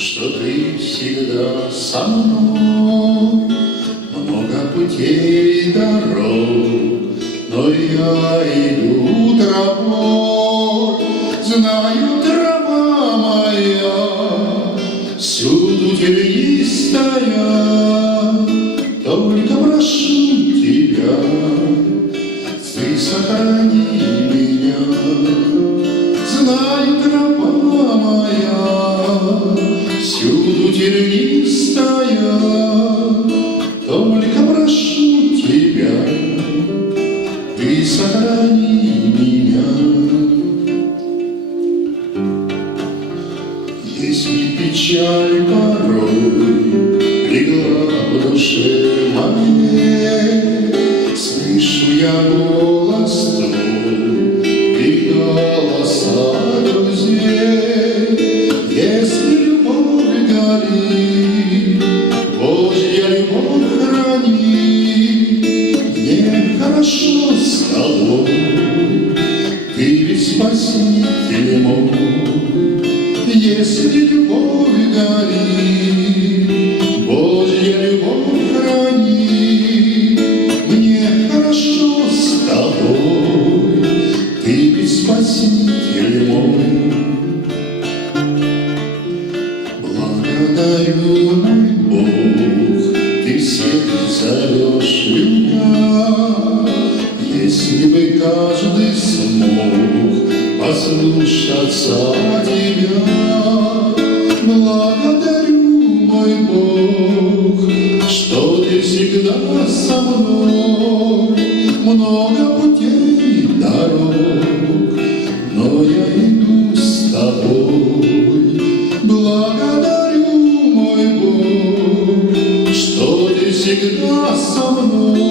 что ты всегда со мной. Много путей и дорог, но я иду тропой. Знаю, тропа моя всюду тернистая, только прошу тебя, ты сохрани меня. Знаю, тропа моя всюду тернистая, только прошу тебя, ты сохрани меня. Если печаль порой легла в душе моей, слышу я голос твой и голоса друзей. Если любовь горит, Божья любовь храни, мне хорошо с тобой, ты ведь спаситель мой. Если любовь горит, Божья любовь храни, мне хорошо с тобой, ты ведь спаситель мой. Благодарю, мой Бог, ты всех зовешь меня. Если бы каждый смог послушаться тебя. Благодарю, мой Бог, что ты всегда со мной. Много путей и дорог, но я иду с тобой. Благодарю, мой Бог, что ты всегда со мной.